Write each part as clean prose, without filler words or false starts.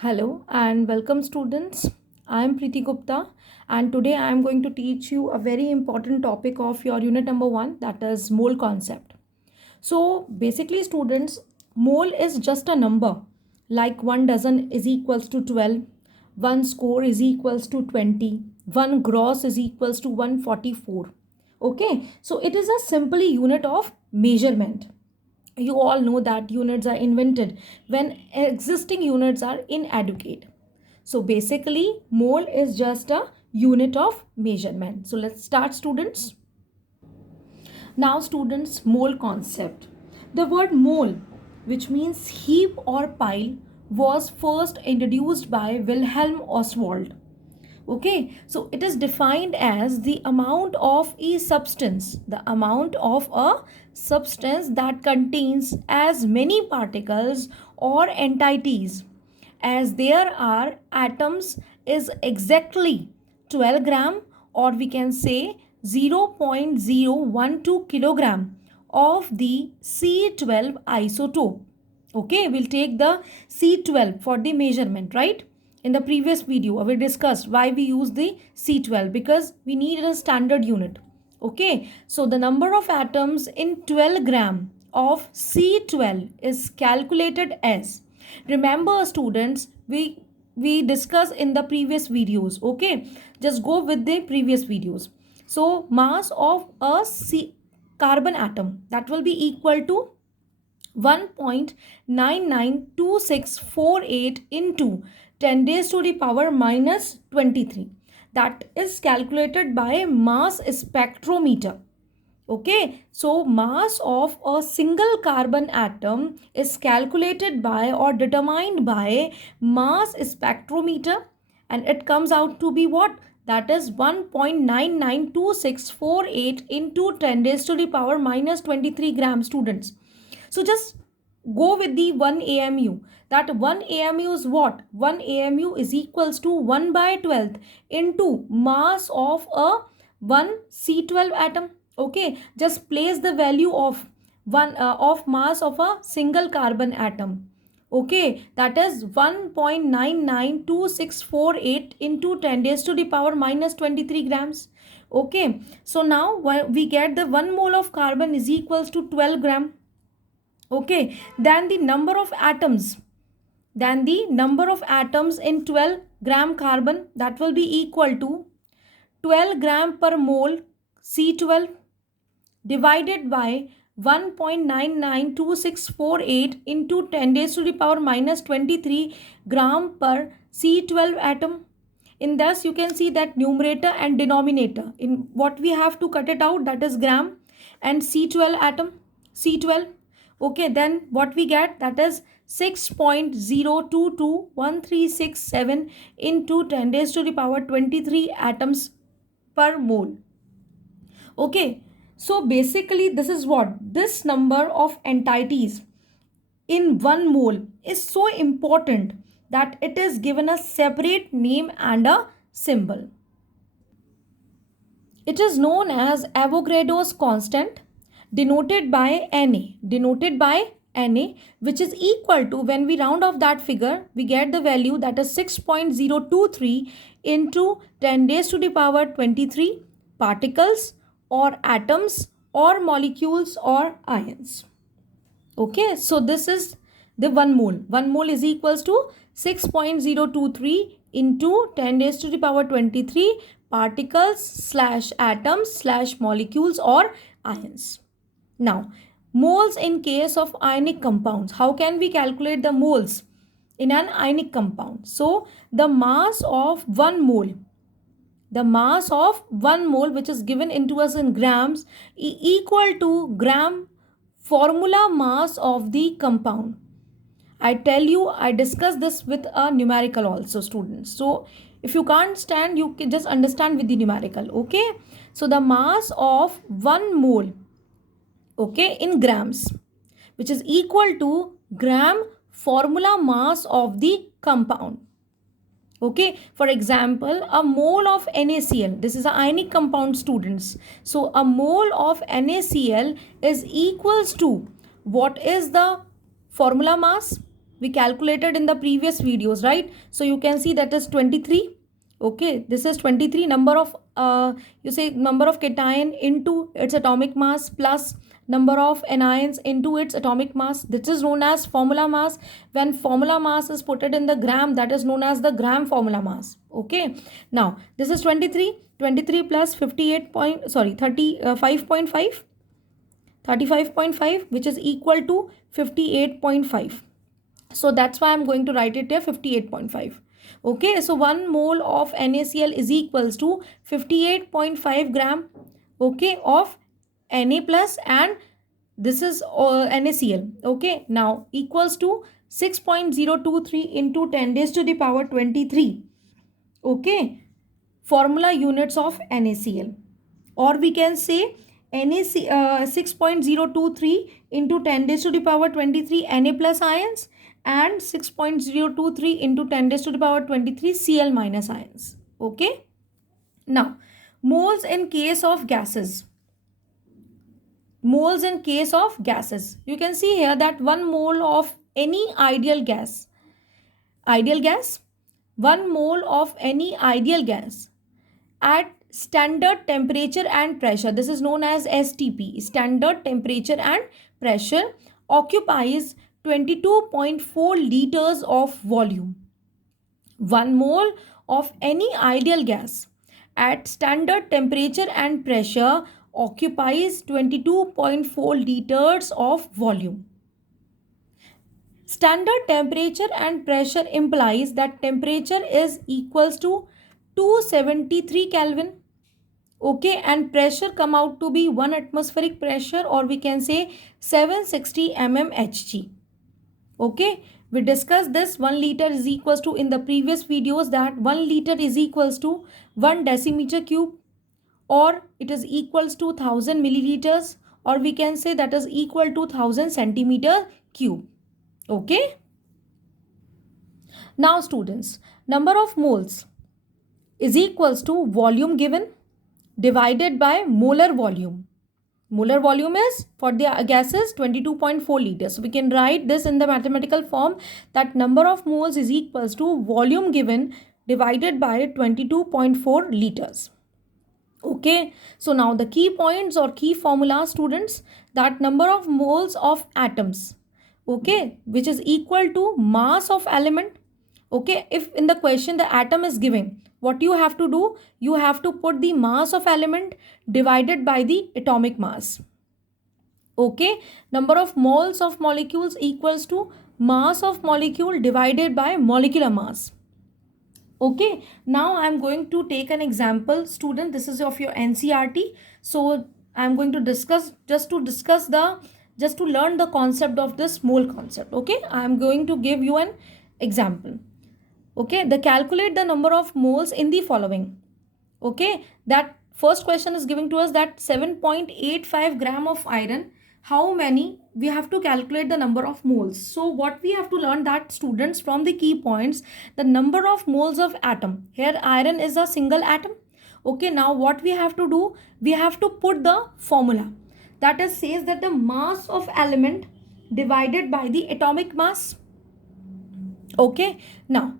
Hello and welcome students. I am Preeti Gupta and today I am going to teach you a very important topic of your unit number 1, that is mole concept. So basically students, mole is just a number, like 1 dozen is equals to 12, 1 score is equals to 20, 1 gross is equals to 144. Okay, so it is a simply unit of measurement. You all know that units are invented when existing units are inadequate. So basically, mole is just a unit of measurement. So let's start, students. Now, students, mole concept. The word mole, which means heap or pile, was first introduced by Wilhelm Oswald. Okay, so it is defined as the amount of a substance, that contains as many particles or entities as there are atoms is exactly 12 gram, or we can say 0.012 kilogram of the C12 isotope. Okay, we'll take the C12 for the measurement, right? In the previous video we discussed why we use the C12, because we need a standard unit. Okay, so the number of atoms in 12 gram of C12 is calculated as, remember students, we discussed in the previous videos. Okay, just go with the previous videos. So mass of a carbon atom, that will be equal to 1.992648 into 10 raised to the power minus 23. That is calculated by mass spectrometer. Okay, so mass of a single carbon atom is calculated by or determined by mass spectrometer, and it comes out to be what? That is 1.992648 into 10 raised to the power minus 23 grams, students. So just go with the 1 AMU. That 1 AMU is what? 1 AMU is equals to 1 by 12th into mass of a 1 C12 atom. Okay, just place the value of of mass of a single carbon atom. Okay, that is 1.992648 into 10 raised to the power minus 23 grams. Okay, so now we get the 1 mole of carbon is equals to 12 gram. Okay, then the number of atoms in 12 gram carbon, that will be equal to 12 gram per mole C12 divided by 1.992648 into 10 raised to the power minus 23 gram per C12 atom. In this you can see that numerator and denominator, in what we have to cut it out, that is gram and C12 atom, C12. Okay, then what we get, that is 6.022137 into 10 raised to the power 23 atoms per mole. Okay, so basically this is what, this number of entities in 1 mole is so important that it is given a separate name and a symbol. It is known as Avogadro's constant, denoted by Na, which is equal to, when we round off that figure, we get the value that is 6.023 into 10 raised to the power 23 particles or atoms or molecules or ions. Okay, so this is the 1 mole. 1 mole is equals to 6.023 into 10 raised to the power 23 particles slash atoms slash molecules or ions. Now, moles in case of ionic compounds. How can we calculate the moles in an ionic compound? So, the mass of 1 mole, which is given into us in grams, equal to gram formula mass of the compound. I tell you, I discussed this with a numerical also, students. So if you can't stand, you can just understand with the numerical. Okay, so the mass of 1 mole, okay, in grams, which is equal to gram formula mass of the compound. Okay, for example, a mole of NaCl, this is an ionic compound, students. So a mole of NaCl is equals to, what is the formula mass? we calculated in the previous videos, right? So you can see that is 23. Okay, this is 23 number of you say number of cation into its atomic mass plus number of anions into its atomic mass. This is known as formula mass. When formula mass is put it in the gram, that is known as the gram formula mass. Okay, now this is 23 plus 58 point, sorry, 35.5, 35.5, which is equal to 58.5. So that's why I'm going to write it here 58.5. Okay, so 1 mole of NaCl is equals to 58.5 gram, okay, of Na plus, and this is NaCl. Okay, now equals to 6.023 into 10 raised to the power 23. Okay, formula units of NaCl, or we can say NaC 6.023 into 10 raised to the power 23 Na plus ions, and 6.023 into 10 raised to the power 23 Cl minus ions. Okay, now moles in case of gases. Moles in case of gases, you can see here that 1 mole of any ideal gas, 1 mole of any ideal gas at standard temperature and pressure, this is known as STP, standard temperature and pressure, occupies 22.4 liters of volume. 1 mole of any ideal gas at standard temperature and pressure occupies 22.4 liters of volume. Standard temperature and pressure implies that temperature is equals to 273 Kelvin. Okay, and pressure come out to be 1 atmospheric pressure, or we can say 760 mmHg. Okay, we discussed this 1 liter is equals to in the previous videos, that 1 liter is equals to 1 decimeter cube, or it is equals to 1000 milliliters, or we can say that is equal to 1000 centimeter cube. Okay, now students, number of moles is equals to volume given divided by molar volume. Molar volume is for the gases 22.4 liters. So we can write this in the mathematical form, that number of moles is equals to volume given divided by 22.4 liters. Okay, so now the key points or key formula, students, that number of moles of atoms, okay, which is equal to mass of element. Okay, if in the question the atom is given, what you have to do, you have to put the mass of element divided by the atomic mass. Okay, number of moles of molecules equals to mass of molecule divided by molecular mass. Okay, now I'm going to take an example, student. This is of your NCERT. So I'm going to discuss, just to learn the concept of this mole concept. Okay, I'm going to give you an example. Okay, calculate the number of moles in the following. Okay, that first question is giving to us that 7.85 gram of iron, how many, we have to calculate the number of moles. So what we have to learn, that students, from the key points, the number of moles of atom. Here iron is a single atom. Okay, now what we have to do, we have to put the formula, that is says that the mass of element divided by the atomic mass. Okay, now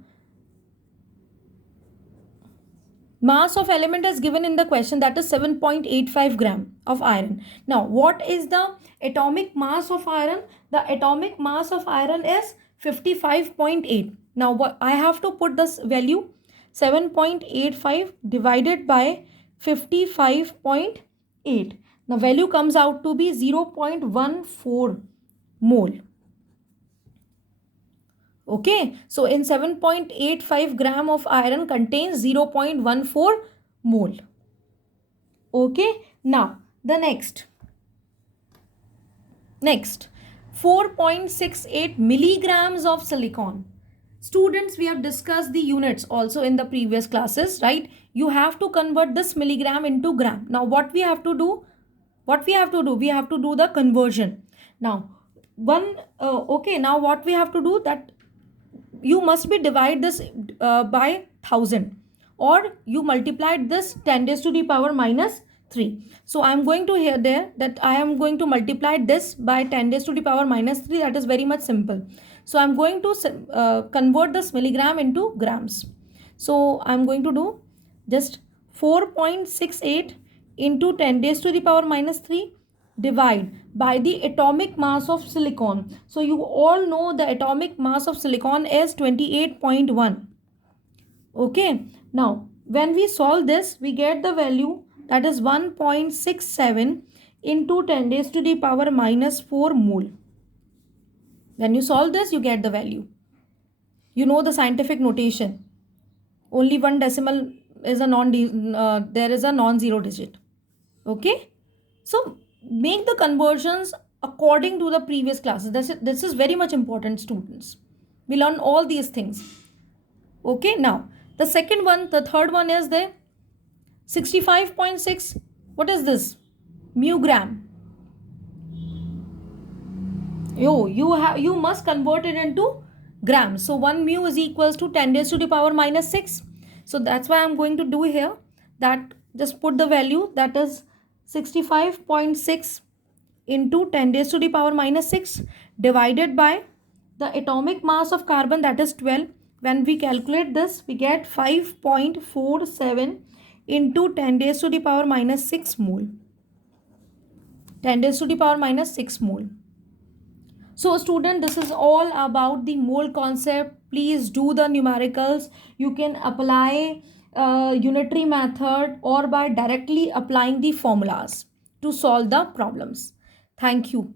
mass of element is given in the question, that is 7.85 gram of iron. Now what is the atomic mass of iron? The atomic mass of iron is 55.8. now what I have to put this value, 7.85 divided by 55.8. the value comes out to be 0.14 mole. Okay, so in 7.85 gram of iron contains 0.14 mole. Okay, now the next 4.68 milligrams of silicon. Students, we have discussed the units also in the previous classes, right? You have to convert this milligram into gram. Now what we have to do, we have to do the conversion. Now now what we have to do, that you must be divide this by 1000, or you multiplied this 10 raised to the power minus 3. So I am going to here there that I am going to multiply this by 10 raised to the power minus 3. That is very much simple. So I'm going to convert this milligram into grams. So I'm going to do just 4.68 into 10 raised to the power minus 3 divide by the atomic mass of silicon. So you all know the atomic mass of silicon is 28.1. Okay, now when we solve this, we get the value that is 1.67 into 10 raised to the power minus 4 mole. When you solve this, you get the value. You know the scientific notation. Only one decimal is a there is a non-zero digit. Okay, so make the conversions according to the previous classes. This is very much important, students. We learn all these things. Okay, now the second one, the third one is the 65.6. What is this? Mu gram. You must convert it into grams. So 1 mu is equals to 10 raised to the power minus 6. So that's why I'm going to do here that just put the value that is 65.6 into 10 raised to the power minus 6 divided by the atomic mass of carbon, that is 12. When we calculate this, we get 5.47 into 10 raised to the power minus 6 mole. 10 raised to the power minus 6 mole. So student, this is all about the mole concept. Please do the numericals. You can apply unitary method or by directly applying the formulas to solve the problems. Thank you.